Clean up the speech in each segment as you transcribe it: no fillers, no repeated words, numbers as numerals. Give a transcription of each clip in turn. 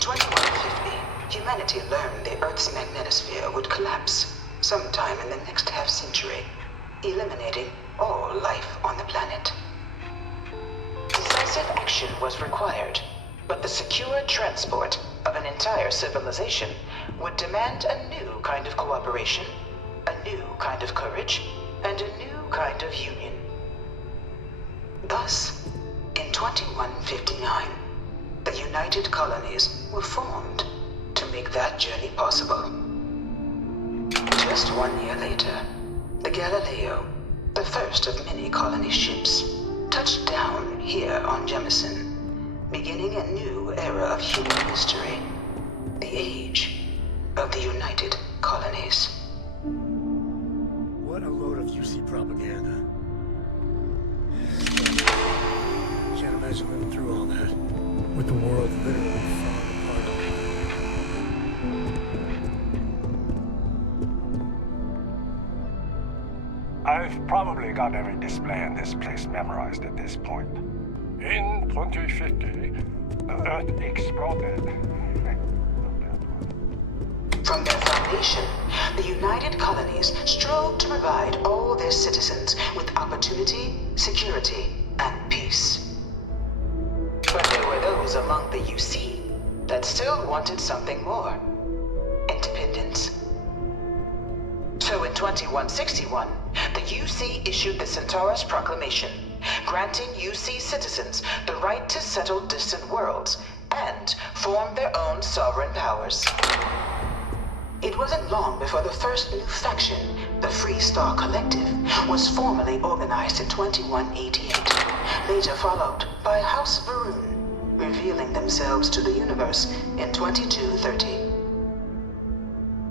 In 2150, humanity learned the Earth's magnetosphere would collapse sometime in the next half-century, eliminating all life on the planet. Decisive action was required, but the secure transport of an entire civilization would demand a new kind of cooperation, a new kind of courage, and a new kind of union. Thus, in 2159, the United Colonies were formed to make that journey possible. Just 1 year later, the Galileo, the first of many colony ships, touched down here on Jemison, beginning a new era of human history, the age of the United Colonies. What a load of UC propaganda. Can't imagine living through all that, with the world literally falling apart. I've probably got every display in this place memorized at this point. In 2050, the Earth exploded. From their foundation, the United Colonies strove to provide all their citizens with opportunity, security, and peace. But there were those among the UC that still wanted something more: independence. So in 2161, the UC issued the Centaurus Proclamation, granting UC citizens the right to settle distant worlds and form their own sovereign powers. It wasn't long before the first new faction, the Free Star Collective, was formally organized in 2188, later followed by House Varun, revealing themselves to the universe in 2230.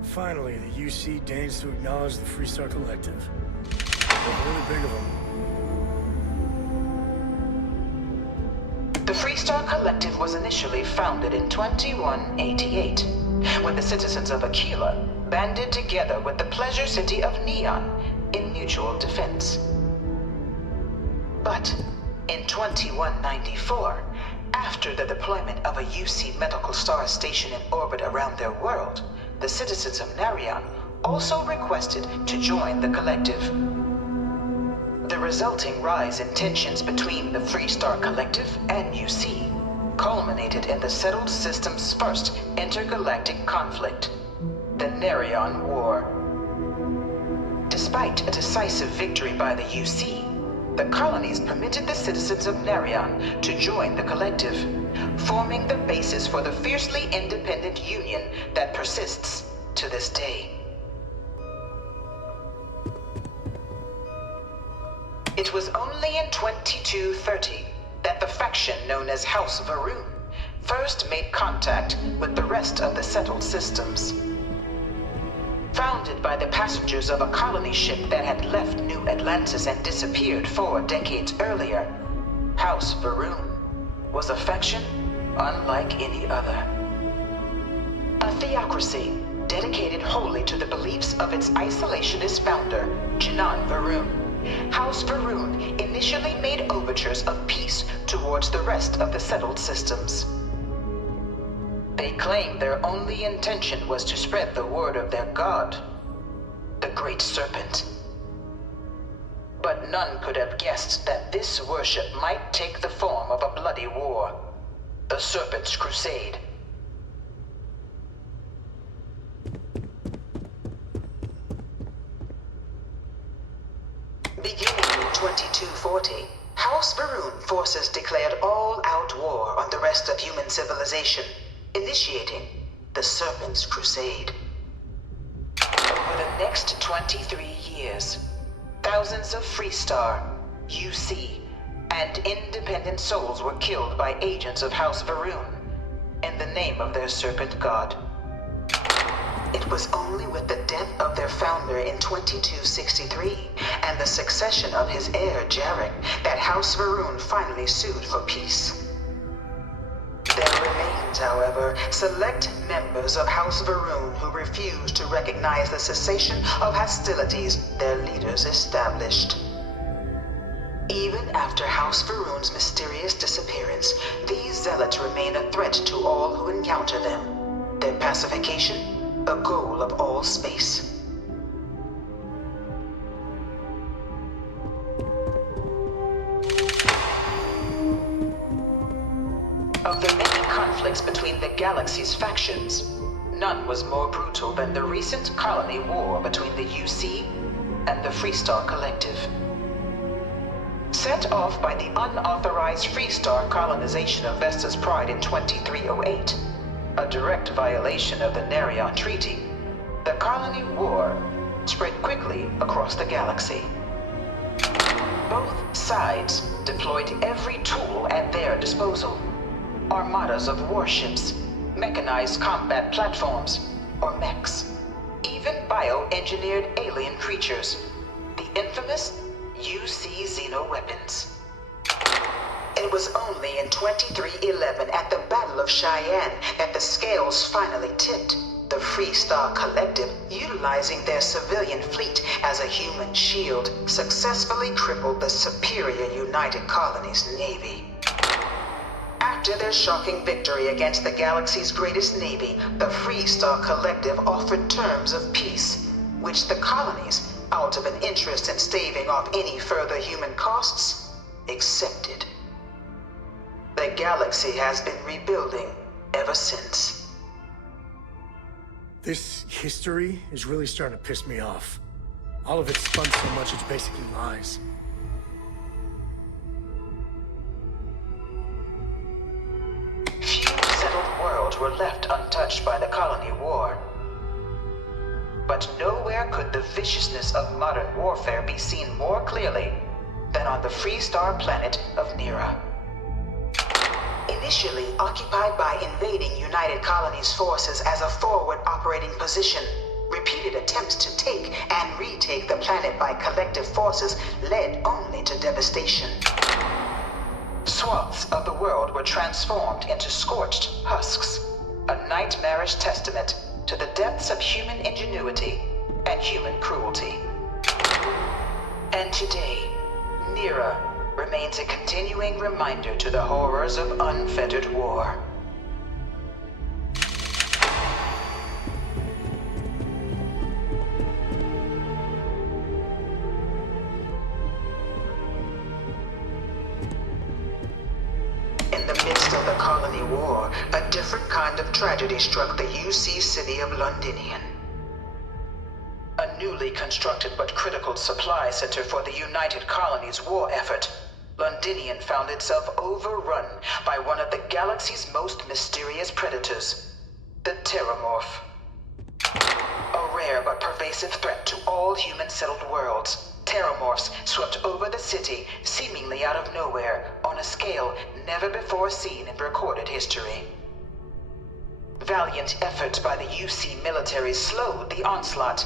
Finally, the UC deigns to acknowledge the Free Star Collective. They're really big of them. The Free Star Collective was initially founded in 2188, when the citizens of Aquila banded together with the pleasure city of Neon in mutual defense. But in 2194, after the deployment of a UC medical star station in orbit around their world, the citizens of Narion also requested to join the collective. The resulting rise in tensions between the Free Star Collective and UC culminated in the settled system's first intergalactic conflict, the Narion War. Despite a decisive victory by the UC, the colonies permitted the citizens of Narion to join the collective, forming the basis for the fiercely independent union that persists to this day. It was only in 2230 that the faction known as House Varun first made contact with the rest of the settled systems. Founded by the passengers of a colony ship that had left New Atlantis and disappeared 4 decades earlier, House Varun was a faction unlike any other. A theocracy dedicated wholly to the beliefs of its isolationist founder, Jinan Varun. House Varun initially made overtures of peace towards the rest of the settled systems. They claimed their only intention was to spread the word of their god, the Great Serpent. But none could have guessed that this worship might take the form of a bloody war, the Serpent's Crusade. Beginning in 2240, House Varun forces declared all-out war on the rest of human civilization, initiating the Serpent's Crusade. Over the next 23 years, thousands of Free Star, UC, and independent souls were killed by agents of House Varun in the name of their serpent god. It was only with the death of their founder in 2263 and the succession of his heir Jarek that House Varun finally sued for peace. There remains, however, select members of House Varun who refuse to recognize the cessation of hostilities their leaders established. Even after House Faroon's mysterious disappearance, these zealots remain a threat to all who encounter them. Their pacification, a goal of all space. Of the many conflicts between the galaxy's factions, none was more brutal than the recent colony war between the UC and the Freestar Collective. Set off by the unauthorized Freestar colonization of Vesta's Pride in 2308, a direct violation of the Nerion Treaty, the colony war spread quickly across the galaxy. Both sides deployed every tool at their disposal. Armadas of warships, mechanized combat platforms, or mechs, even bioengineered alien creatures, the infamous UC xeno-weapons. It was only in 2311 at the Battle of Cheyenne that the scales finally tipped, the Freestar Collective, utilizing their civilian fleet as a human shield, successfully crippled the superior United Colonies Navy. After their shocking victory against the galaxy's greatest navy, the Freestar Collective offered terms of peace, which the colonies, out of an interest in staving off any further human costs, accepted. The galaxy has been rebuilding ever since. This history is really starting to piss me off. All of it's spun so much it's basically lies. Few settled worlds were left untouched by the colony war. But nowhere could the viciousness of modern warfare be seen more clearly than on the Freestar planet of Nera. Initially occupied by invading United Colonies forces as a forward operating position, repeated attempts to take and retake the planet by collective forces led only to devastation. Swaths of the world were transformed into scorched husks, a nightmarish testament to the depths of human ingenuity and human cruelty. And today, Nera remains a continuing reminder to the horrors of unfettered war. In the midst of the colony war, a different kind of tragedy struck the UC city of Londinian. A newly constructed but critical supply center for the United Colonies war effort, Londinian found itself overrun by one of the galaxy's most mysterious predators, the Terramorph. A rare but pervasive threat to all human-settled worlds, Terramorphs swept over the city, seemingly out of nowhere, on a scale never before seen in recorded history. Valiant efforts by the UC military slowed the onslaught,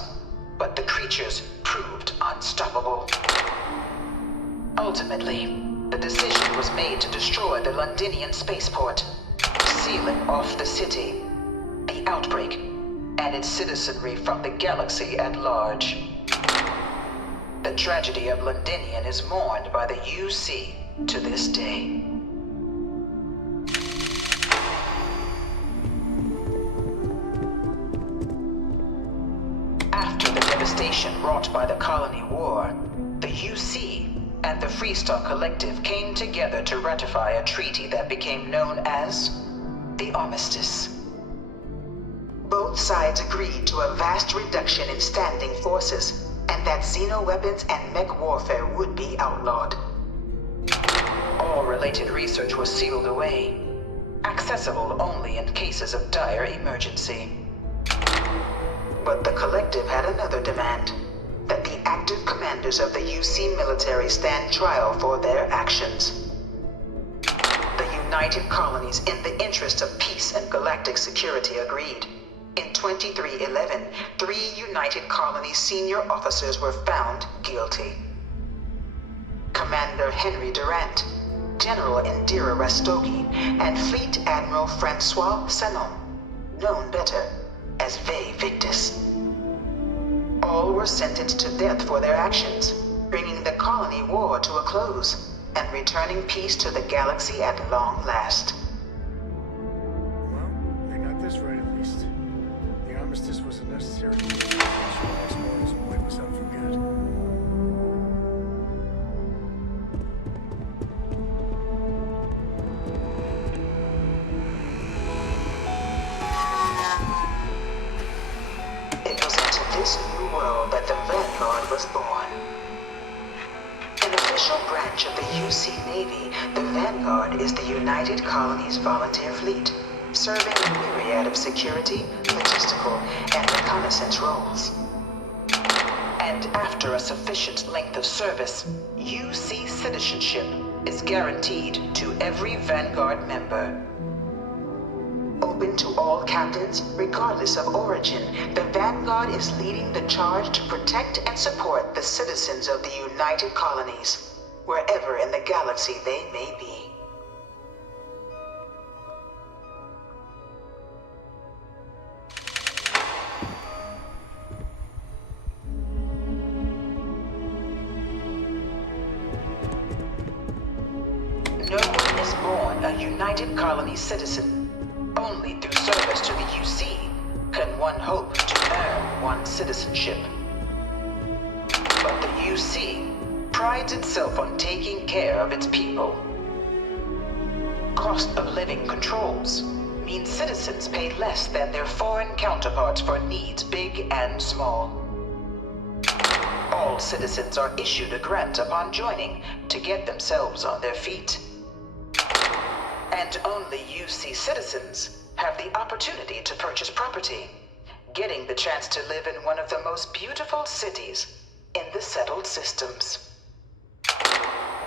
but the creatures proved unstoppable. Ultimately, the decision was made to destroy the Londinian spaceport, sealing off the city, the outbreak, and its citizenry from the galaxy at large. The tragedy of Londinian is mourned by the UC to this day. After the devastation wrought by the colony war, the UC and the Freestar Collective came together to ratify a treaty that became known as the Armistice. Both sides agreed to a vast reduction in standing forces, and that xeno-weapons and mech warfare would be outlawed. All related research was sealed away, accessible only in cases of dire emergency. But the Collective had another demand, that the active commanders of the UC military stand trial for their actions. The United Colonies, in the interest of peace and galactic security, agreed. In 2311, 3 United Colonies senior officers were found guilty. Commander Henry Durant, General Indira Rastogi, and Fleet Admiral Francois Sanon, known better as Ve Victus. All were sentenced to death for their actions, bringing the colony war to a close and returning peace to the galaxy at long last. Well, they got this right at least. The armistice was a necessary means to make sure next morning's wipe us out for good. It was into this new world that the Vanguard was born. An official branch of the UC Navy, the Vanguard is the United Colonies Volunteer Fleet, serving a myriad of security, logistical, and reconnaissance roles. And after a sufficient length of service, UC citizenship is guaranteed to every Vanguard member. Open to all captains, regardless of origin, the Vanguard is leading the charge to protect and support the citizens of the United Colonies, wherever in the galaxy they may be. No one is born a United Colony citizen. Only through service to the UC can one hope to earn one's citizenship. But the UC prides itself on taking care of its people. Cost of living controls mean citizens pay less than their foreign counterparts for needs big and small. All citizens are issued a grant upon joining to get themselves on their feet. And only UC citizens have the opportunity to purchase property, getting the chance to live in one of the most beautiful cities in the settled systems.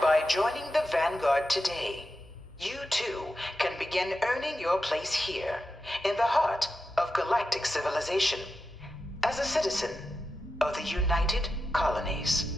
By joining the Vanguard today, you too can begin earning your place here, in the heart of galactic civilization, as a citizen of the United Colonies.